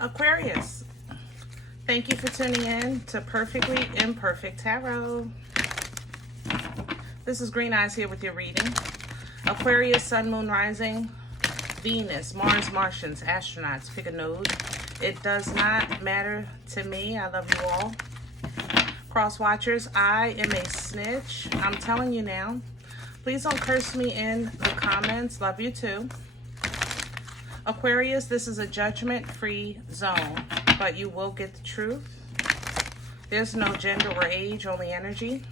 Aquarius, thank you for tuning in to Perfectly Imperfect Tarot. This is Green Eyes here with your reading. Aquarius, Sun, Moon, Rising, Venus, Mars, Martians, astronauts, pick a node. It does not matter to me. I love you all. Cross watchers, I am a snitch. I'm telling you now. Please don't curse me in the comments. Love you too. Aquarius, this is a judgment-free zone, but you will get the truth. There's no gender or age, only energy.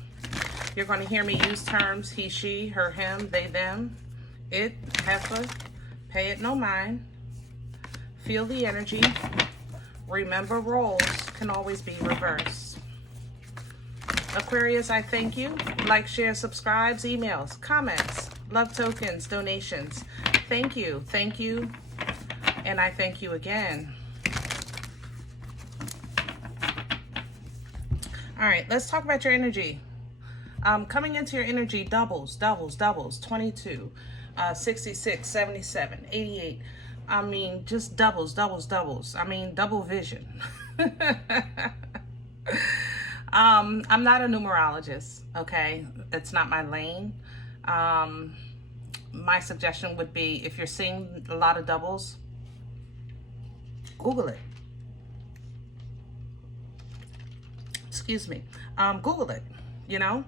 You're going to hear me use terms he, she, her, him, they, them, it, heifer, pay it no mind. Feel the energy. Remember, roles can always be reversed. Aquarius, I thank you. Like, share, subscribes, emails, comments, love tokens, donations. Thank you. Thank you. And I thank you again. All right, let's talk about your energy. Coming into your energy, doubles, 22, 66, 77, 88. I mean, just doubles. I mean, double vision. I'm not a numerologist, okay? It's not my lane. My suggestion would be, if you're seeing a lot of doubles, Google it. Excuse me. Google it, you know?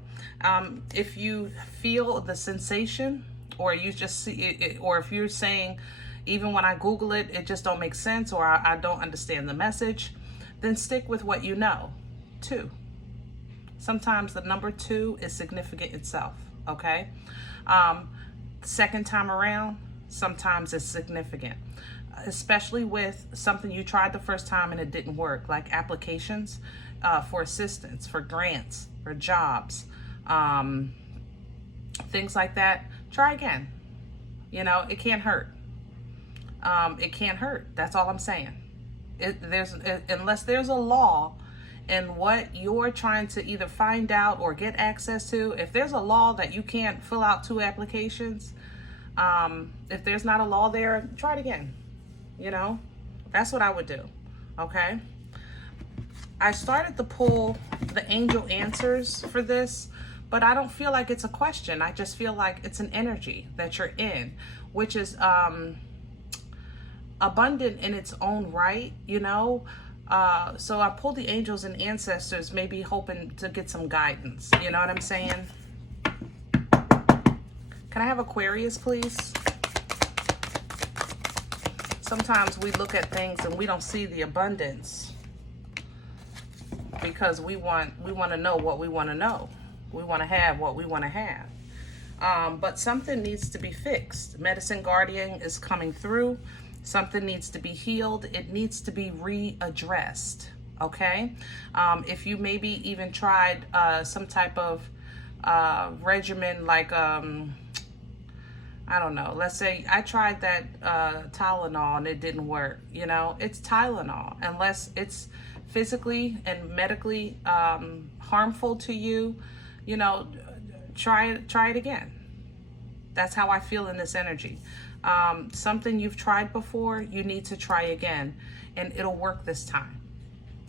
If you feel the sensation, or you just see it, or if you're saying, even when I Google it, it just don't make sense, or I don't understand the message, then stick with what you know. 2. Sometimes the number 2 is significant itself, okay? Second time around, sometimes it's significant, especially with something you tried the first time and it didn't work, like applications for assistance, for grants, for jobs, things like that. Try again. You know, it can't hurt. It can't hurt. That's all I'm saying. Unless there's a law in what you're trying to either find out or get access to, if there's a law that you can't fill out 2 applications, if there's not a law there, try it again. You know, that's what I would do. Okay. I started to pull the angel answers for this, but I don't feel like it's a question. I just feel like it's an energy that you're in, which is abundant in its own right, you know. So I pulled the angels and ancestors, maybe hoping to get some guidance. You know what I'm saying? Can I have Aquarius, please? Sometimes we look at things and we don't see the abundance because we want to know what we want to know. We want to have what we want to have. But something needs to be fixed. Medicine Guardian is coming through. Something needs to be healed. It needs to be readdressed, okay? If you maybe even tried some type of regimen, like, I don't know, let's say I tried that Tylenol and it didn't work, you know? It's Tylenol. Unless it's physically and medically harmful to you, you know, try it again. That's how I feel in this energy. Something you've tried before, you need to try again, and it'll work this time.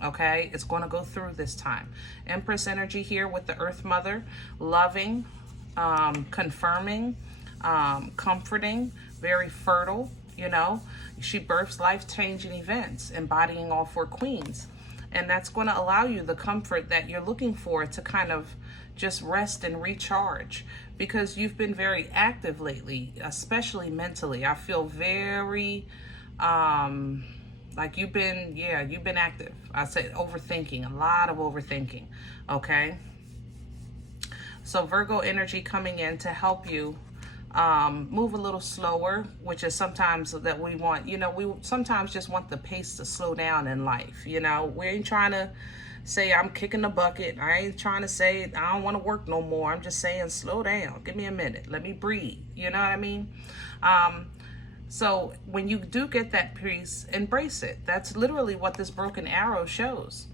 Okay, it's going to go through this time. Empress energy here with the Earth Mother, loving, confirming, comforting, very fertile. You know, she births life-changing events, embodying all 4 queens, and that's going to allow you the comfort that you're looking for to kind of just rest and recharge, because you've been very active lately, especially mentally. I feel very like you've been active. I said overthinking, a lot of overthinking. Okay, so Virgo energy coming in to help you move a little slower, which is sometimes that we want. You know, we sometimes just want the pace to slow down in life. You know, we ain't trying to say I'm kicking the bucket. I ain't trying to say I don't want to work no more. I'm just saying slow down. Give me a minute. Let me breathe. You know what I mean? So when you do get that peace, embrace it. That's literally what this broken arrow shows.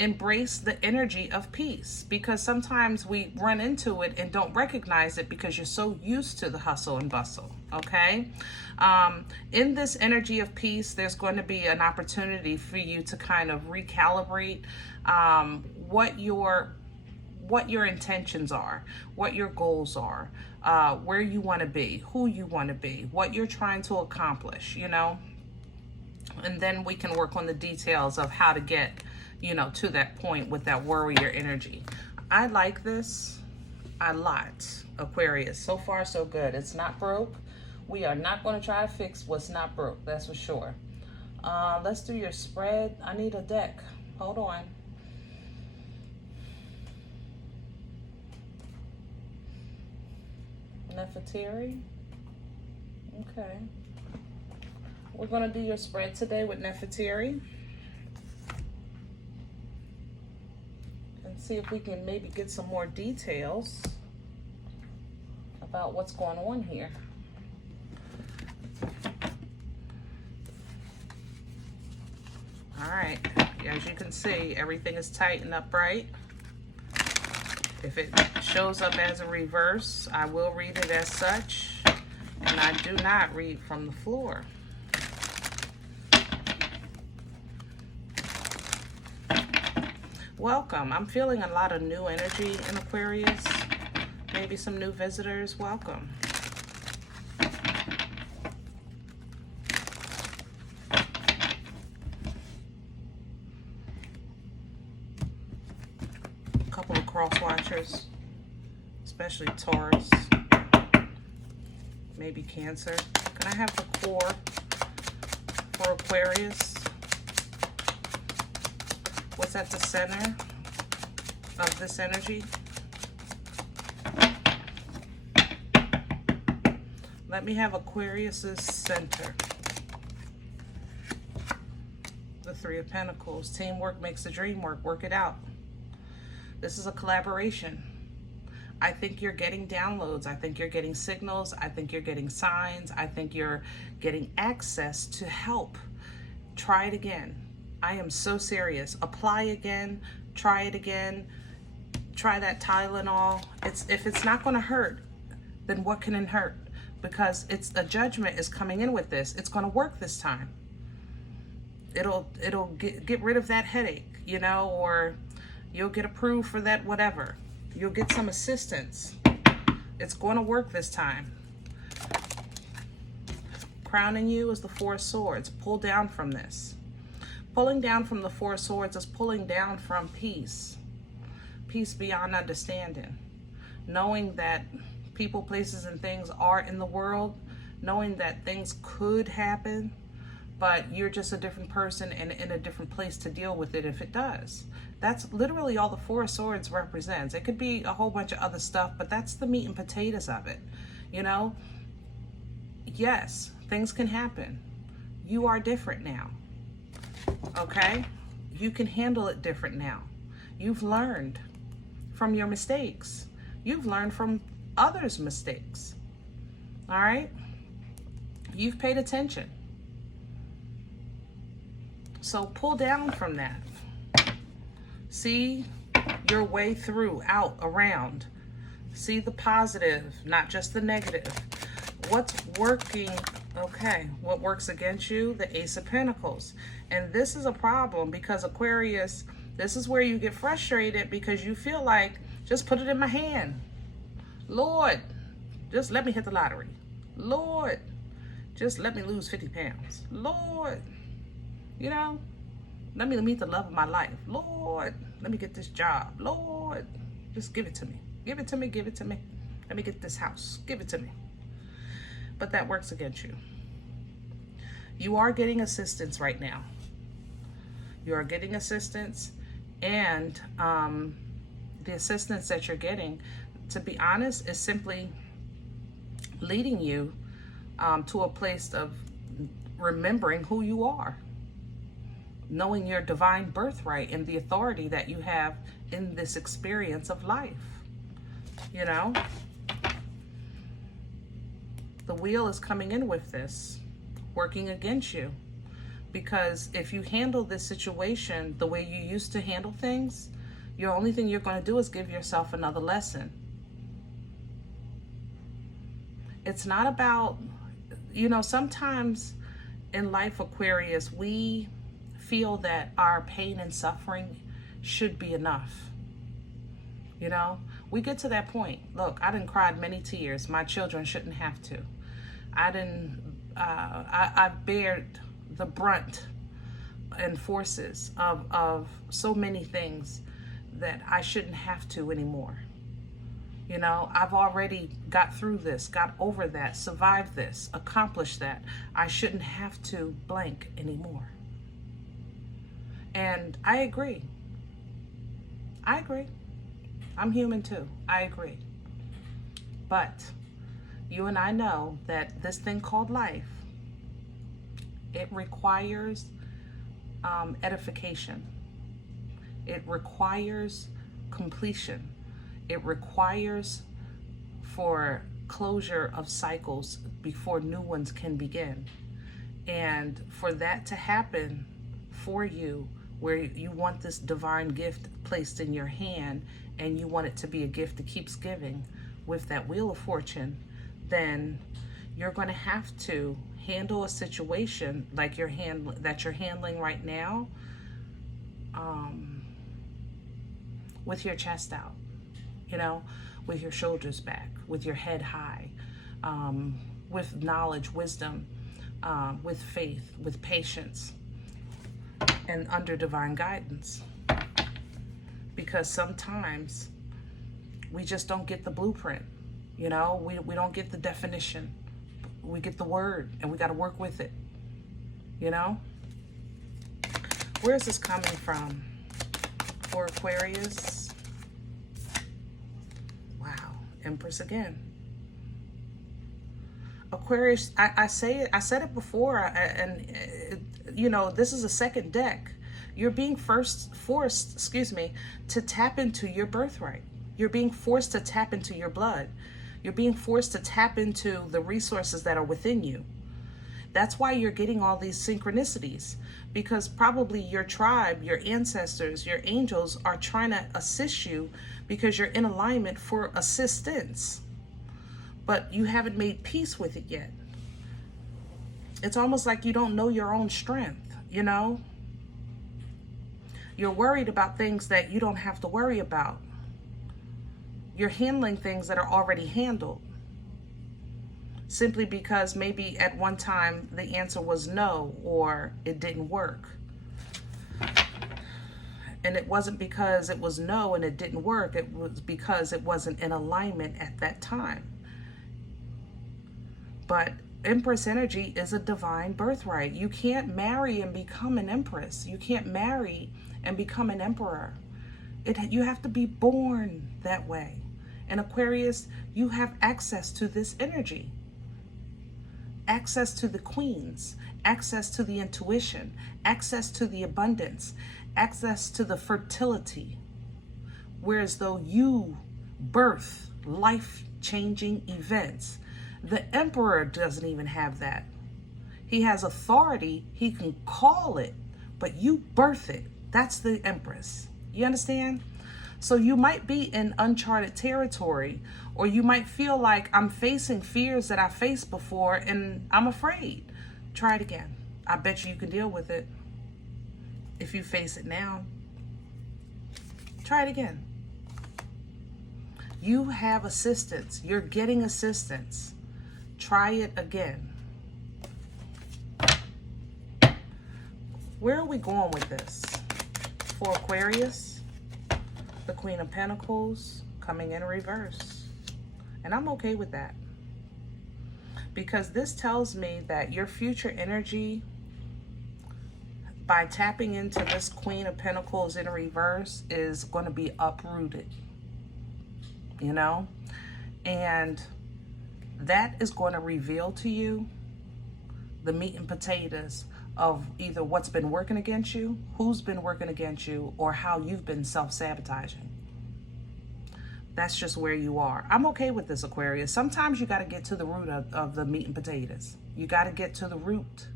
embrace the energy of peace, because sometimes we run into it and don't recognize it because you're so used to the hustle and bustle. Okay, in this energy of peace, there's going to be an opportunity for you to kind of recalibrate what your intentions are, what your goals are, where you want to be, who you want to be, what you're trying to accomplish, you know. And then we can work on the details of how to get, you know, to that point with that warrior energy. I like this a lot, Aquarius. So far, so good. It's not broke. We are not going to try to fix what's not broke, that's for sure. Let's do your spread. I need a deck. Hold on. Nefertari. Okay. We're going to do your spread today with Nefertari. And see if we can maybe get some more details about what's going on here. All right. As you can see, everything is tight and upright. If it shows up as a reverse, I will read it as such. And I do not read from the floor. Welcome. I'm feeling a lot of new energy in Aquarius. Maybe some new visitors. Welcome. A couple of cross watchers, especially Taurus, maybe Cancer. Can I have the core for Aquarius? What's at the center of this energy? Let me have Aquarius's center. The Three of Pentacles. Teamwork makes the dream work. Work it out. This is a collaboration. I think you're getting downloads. I think you're getting signals. I think you're getting signs. I think you're getting access to help. Try it again. I am so serious. Apply again. Try it again. Try that Tylenol. If it's not going to hurt, then what can it hurt? Because it's a judgment is coming in with this. It's going to work this time. It'll get rid of that headache, you know, or you'll get approved for that whatever. You'll get some assistance. It's going to work this time. Crowning you is the Four of Swords. Pull down from this. Pulling down from the Four of Swords is pulling down from peace. Peace beyond understanding. Knowing that people, places, and things are in the world. Knowing that things could happen, but you're just a different person and in a different place to deal with it if it does. That's literally all the Four of Swords represents. It could be a whole bunch of other stuff, but that's the meat and potatoes of it. You know? Yes, things can happen. You are different now. Okay? You can handle it different now. You've learned from your mistakes. You've learned from others' mistakes. All right? You've paid attention. So pull down from that. See your way through, out, around. See the positive, not just the negative. What's working? Okay, what works against you? The Ace of Pentacles. And this is a problem because Aquarius, this is where you get frustrated because you feel like, just put it in my hand. Lord, just let me hit the lottery. Lord, just let me lose 50 pounds. Lord, you know, let me meet the love of my life. Lord, let me get this job. Lord, just give it to me. Give it to me, give it to me. Let me get this house. Give it to me. But that works against you. You are getting assistance right now. You are getting assistance, and the assistance that you're getting, to be honest, is simply leading you to a place of remembering who you are, knowing your divine birthright and the authority that you have in this experience of life. You know, the wheel is coming in with this, working against you. Because if you handle this situation the way you used to handle things, your only thing you're going to do is give yourself another lesson. It's not about, you know, sometimes in life, Aquarius, we feel that our pain and suffering should be enough. You know, we get to that point. Look, I done cried many tears. My children shouldn't have to. I bared the brunt and forces of so many things that I shouldn't have to anymore. You know, I've already got through this, got over that, survived this, accomplished that. I shouldn't have to blank anymore. And I agree. I'm human too. I agree. But you and I know that this thing called life, it requires edification. It requires completion. It requires for closure of cycles before new ones can begin. And for that to happen for you, where you want this divine gift placed in your hand and you want it to be a gift that keeps giving with that Wheel of Fortune, then you're going to have to handle a situation like you're handling right now, with your chest out, you know, with your shoulders back, with your head high, with knowledge, wisdom, with faith, with patience, and under divine guidance. Because sometimes we just don't get the blueprint, you know, we don't get the definition. We get the word and we got to work with it, you know. Where is this coming from for Aquarius? Wow, Empress again. Aquarius, I said it before, and you know, this is a second deck. You're being forced, to tap into your birthright. You're being forced to tap into your blood. You're being forced to tap into the resources that are within you. That's why you're getting all these synchronicities, because probably your tribe, your ancestors, your angels are trying to assist you because you're in alignment for assistance, but you haven't made peace with it yet. It's almost like you don't know your own strength, you know? You're worried about things that you don't have to worry about. You're handling things that are already handled, simply because maybe at one time the answer was no, or it didn't work. And it wasn't because it was no and it didn't work. It was because it wasn't in alignment at that time. But Empress energy is a divine birthright. You can't marry and become an empress. You can't marry and become an emperor. You have to be born that way. And Aquarius, you have access to this energy. Access to the queens, access to the intuition, access to the abundance, access to the fertility. Whereas though you birth life-changing events, the emperor doesn't even have that. He has authority, he can call it, but you birth it. That's the empress. You understand? So you might be in uncharted territory, or you might feel like I'm facing fears that I faced before and I'm afraid. Try it again. I bet you can deal with it if you face it now. Try it again. You have assistance. You're getting assistance. Try it again. Where are we going with this? For Aquarius, the Queen of Pentacles coming in reverse. And I'm okay with that. Because this tells me that your future energy, by tapping into this Queen of Pentacles in reverse, is going to be uprooted. You know? And that is going to reveal to you the meat and potatoes of either what's been working against you, who's been working against you, or how you've been self-sabotaging. That's just where you are. I'm okay with this, Aquarius. Sometimes you got to get to the root of the meat and potatoes. You got to get to the root.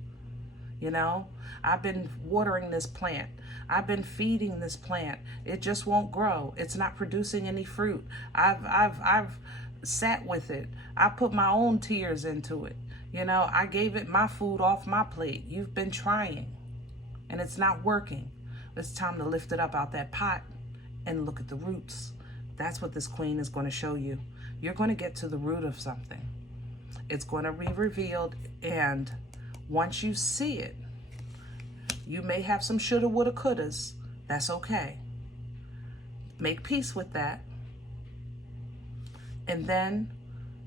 You know, I've been watering this plant. I've been feeding this plant. It just won't grow. It's not producing any fruit. I've sat with it. I put my own tears into it. You know, I gave it my food off my plate. You've been trying and it's not working. It's time to lift it up out that pot and look at the roots. That's what this queen is going to show you. You're going to get to the root of something. It's going to be revealed, and once you see it, you may have some shoulda, woulda, couldas. That's okay. Make peace with that. And then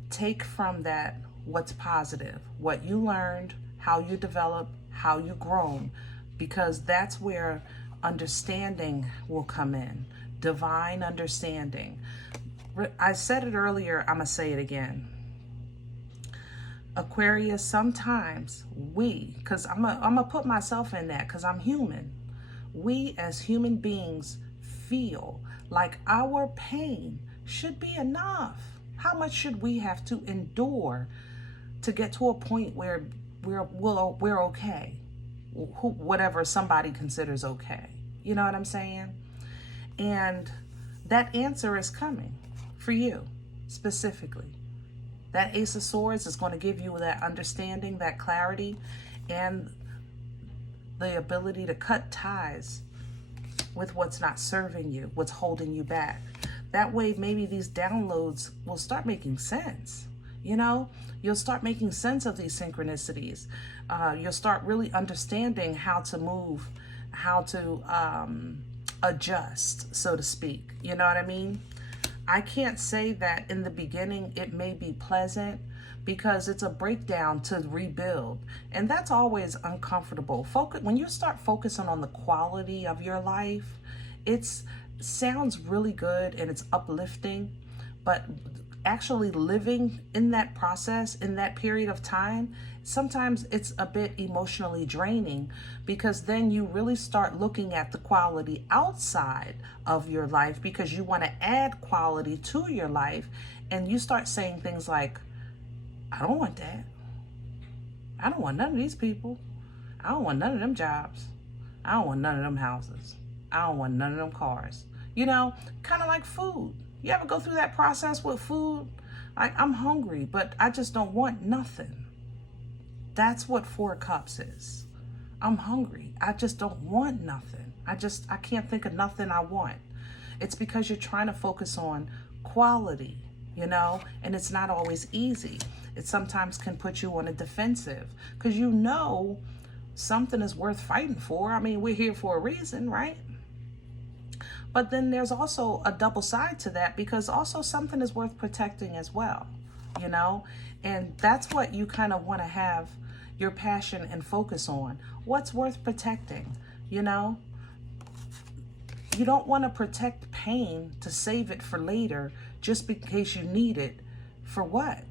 take from that what's positive, what you learned, how you developed, how you grown, because that's where understanding will come in. Divine understanding. I said it earlier, I'm going to say it again. Aquarius, sometimes we, because I'm gonna put myself in that because I'm human. We as human beings feel like our pain should be enough. How much should we have to endure to get to a point where we're okay? Whatever somebody considers okay. You know what I'm saying? And that answer is coming for you specifically. That Ace of Swords is going to give you that understanding, that clarity, and the ability to cut ties with what's not serving you, what's holding you back. That way, maybe these downloads will start making sense. You know, you'll start making sense of these synchronicities. You'll start really understanding how to move, how to adjust, so to speak. You know what I mean? I can't say that in the beginning it may be pleasant because it's a breakdown to rebuild. And that's always uncomfortable. When you start focusing on the quality of your life, it sounds really good and it's uplifting, but actually living in that process, in that period of time, sometimes it's a bit emotionally draining because then you really start looking at the quality outside of your life because you want to add quality to your life, and you start saying things like, I don't want that. I don't want none of these people. I don't want none of them jobs. I don't want none of them houses. I don't want none of them cars. You know, kind of like food. You ever go through that process with food? Like, I'm hungry, but I just don't want nothing. That's what Four Cups is. I'm hungry. I just don't want nothing. I can't think of nothing I want. It's because you're trying to focus on quality, you know, and it's not always easy. It sometimes can put you on a defensive because you know something is worth fighting for. I mean, we're here for a reason, right? But then there's also a double side to that because also something is worth protecting as well, you know? And that's what you kind of want to have your passion and focus on. What's worth protecting, you know? You don't want to protect pain to save it for later just in case you need it. For what?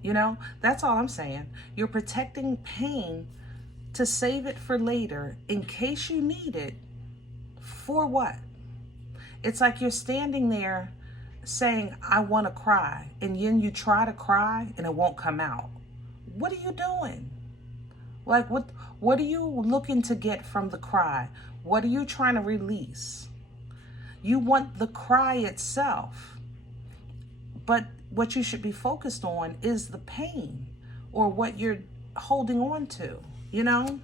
You know, that's all I'm saying. You're protecting pain to save it for later in case you need it. For what? It's like you're standing there saying, I want to cry. And then you try to cry and it won't come out. What are you doing? Like, what are you looking to get from the cry? What are you trying to release? You want the cry itself. But what you should be focused on is the pain or what you're holding on to, you know?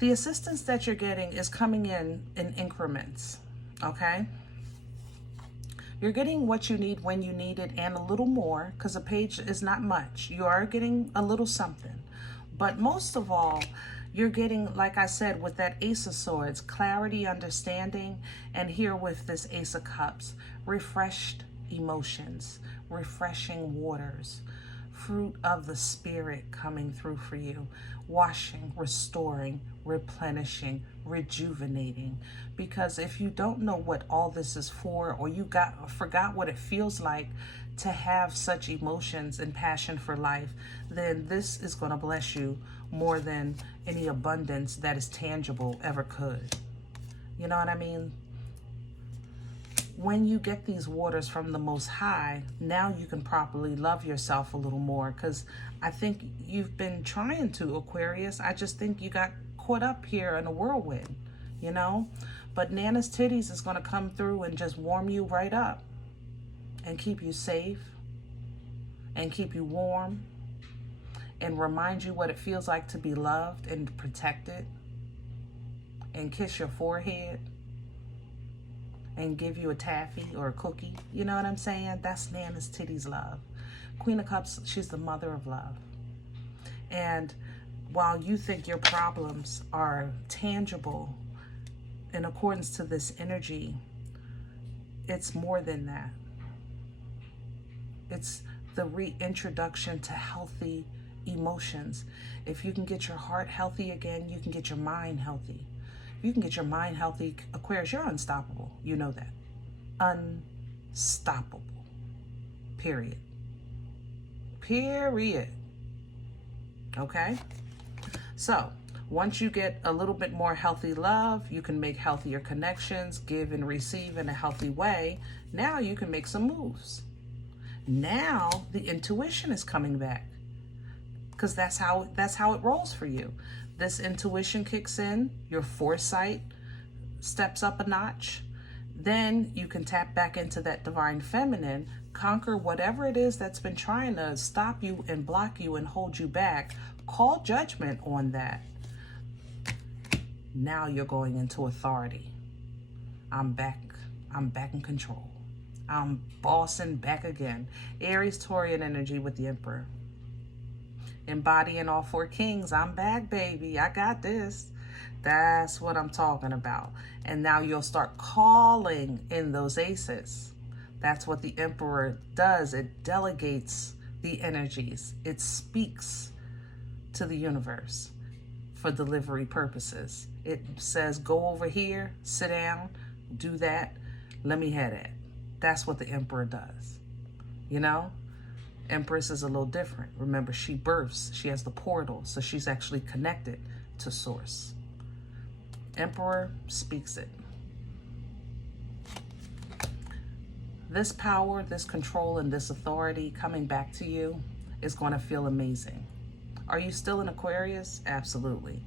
The assistance that you're getting is coming in increments, okay? You're getting what you need when you need it and a little more because a page is not much. You are getting a little something. But most of all, you're getting, like I said, with that Ace of Swords, clarity, understanding, and here with this Ace of Cups, refreshed emotions, refreshing waters, fruit of the Spirit coming through for you, washing, restoring, replenishing, rejuvenating. Because if you don't know what all this is for, or you forgot what it feels like to have such emotions and passion for life, then this is going to bless you more than any abundance that is tangible ever could. You know what I mean? when you get these waters from the Most High, now you can properly love yourself a little more, because I think you've been trying to, Aquarius. I just think you got caught up here in a whirlwind, you know? But Nana's titties is going to come through and just warm you right up and keep you safe and keep you warm and remind you what it feels like to be loved and protected and kiss your forehead and give you a taffy or a cookie. You know what I'm saying? That's Nana's titties love. Queen of Cups, she's the mother of love. And while you think your problems are tangible in accordance to this energy, it's more than that. It's the reintroduction to healthy emotions. If you can get your heart healthy again, you can get your mind healthy. If you can get your mind healthy, Aquarius, you're unstoppable. You know that. Unstoppable. Period. Period. Okay? So, once you get a little bit more healthy love, you can make healthier connections, give and receive in a healthy way. Now you can make some moves. Now the intuition is coming back, because that's how it rolls for you. This intuition kicks in, your foresight steps up a notch. Then you can tap back into that divine feminine, conquer whatever it is that's been trying to stop you and block you and hold you back. Call judgment on that. Now you're going into authority. I'm back in control. I'm bossing back again. Aries, Taurian energy with the Emperor. Embodying all four kings. I'm back, baby. I got this. That's what I'm talking about. And now you'll start calling in those aces. That's what the Emperor does. It delegates the energies. It speaks to the universe for delivery purposes. It says, go over here, sit down, do that, let me have that. That's what the Emperor does. You know? Empress is a little different. Remember, she births. She has the portal, so she's actually connected to Source. Emperor speaks it. This power, this control, and this authority coming back to you is going to feel amazing. Are you still in Aquarius? Absolutely.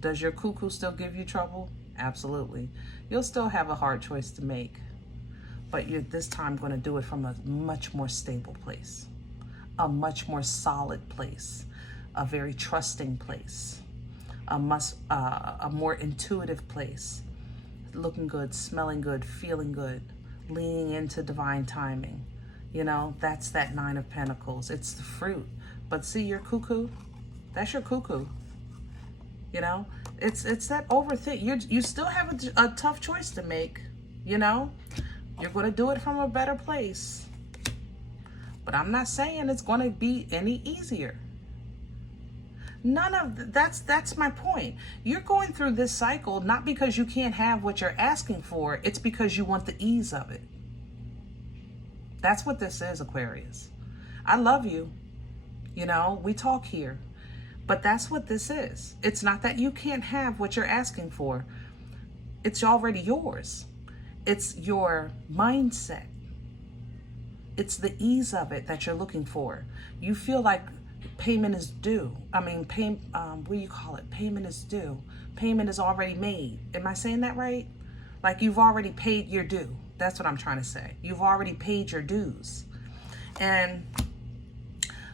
Does your cuckoo still give you trouble? Absolutely. You'll still have a hard choice to make. But you're this time going to do it from a much more stable place, a much more solid place, a very trusting place, a more intuitive place, looking good, smelling good, feeling good, leaning into divine timing. You know, that's that Nine of Pentacles. It's the fruit. But see your cuckoo? That's your cuckoo. You know, it's that overthink. You still have a tough choice to make, you know? You're going to do it from a better place. But I'm not saying it's going to be any easier. That's my point. You're going through this cycle not because you can't have what you're asking for. It's because you want the ease of it. That's what this is, Aquarius. I love you. You know, we talk here. But that's what this is. It's not that you can't have what you're asking for. It's already yours. It's your mindset. It's the ease of it that you're looking for. You feel like payment is due. I mean, what do you call it? Payment is due. Payment is already made. Am I saying that right? Like you've already paid your due. That's what I'm trying to say. You've already paid your dues. And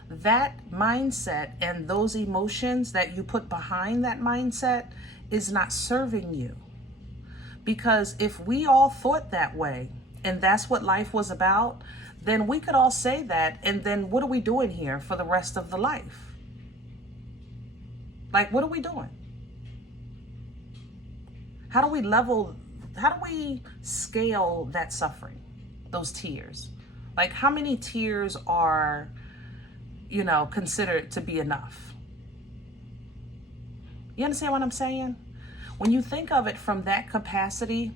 that mindset and those emotions that you put behind that mindset is not serving you. Because if we all thought that way, and that's what life was about, then we could all say that, and then what are we doing here for the rest of the life? Like, what are we doing? How do we scale that suffering, those tears? Like, how many tears are, you know, considered to be enough? You understand what I'm saying? When you think of it from that capacity,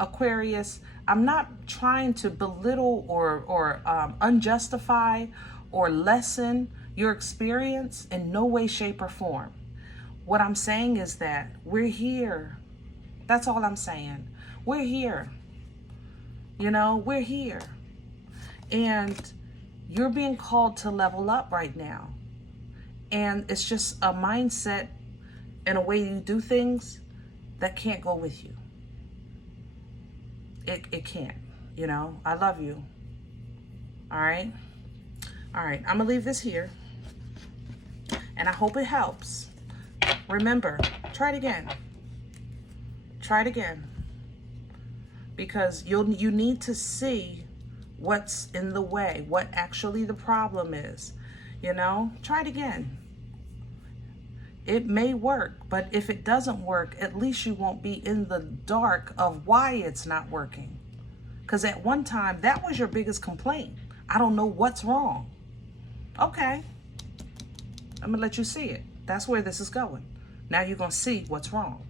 Aquarius, I'm not trying to belittle or unjustify or lessen your experience in no way, shape, or form. What I'm saying is that we're here. That's all I'm saying. We're here. You know, we're here. And you're being called to level up right now. And it's just a mindset and a way you do things that can't go with you. It can't, you know. I love you. All right? All right, I'm going to leave this here. And I hope it helps. Remember, try it again. Try it again. Because you need to see what's in the way, what actually the problem is. You know, try it again. It may work, but if it doesn't work, at least you won't be in the dark of why it's not working. Because at one time, that was your biggest complaint. I don't know what's wrong. Okay. I'm going to let you see it. That's where this is going. Now you're going to see what's wrong.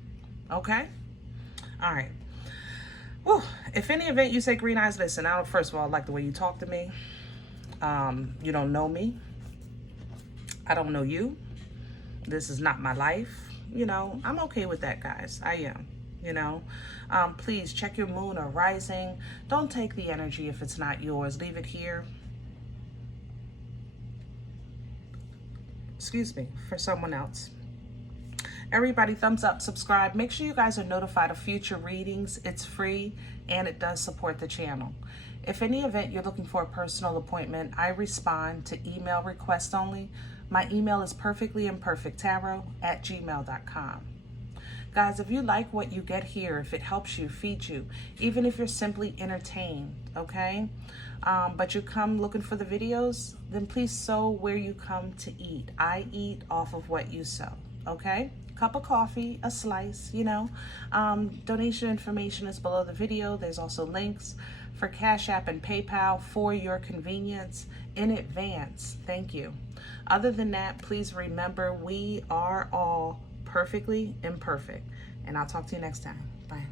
Okay? All right. Whew. If any event you say, Green Eyes, listen, first of all, I like the way you talk to me. You don't know me. I don't know you. This is not my life. You know, I'm okay with that, guys. I am. You know, please check your moon or rising. Don't take the energy if it's not yours. Leave it here. Excuse me, for someone else. Everybody, thumbs up, subscribe. Make sure you guys are notified of future readings. It's free and it does support the channel. If any event you're looking for a personal appointment, I respond to email requests only. My email is perfectlyimperfecttarot@gmail.com. Guys, if you like what you get here, if it helps you, feeds you, even if you're simply entertained, okay? But you come looking for the videos, then please sow where you come to eat. I eat off of what you sow, okay? Cup of coffee, a slice, you know. Donation information is below the video. There's also links for CashApp and PayPal for your convenience in advance. Thank you. Other than that, please remember we are all perfectly imperfect. And I'll talk to you next time. Bye.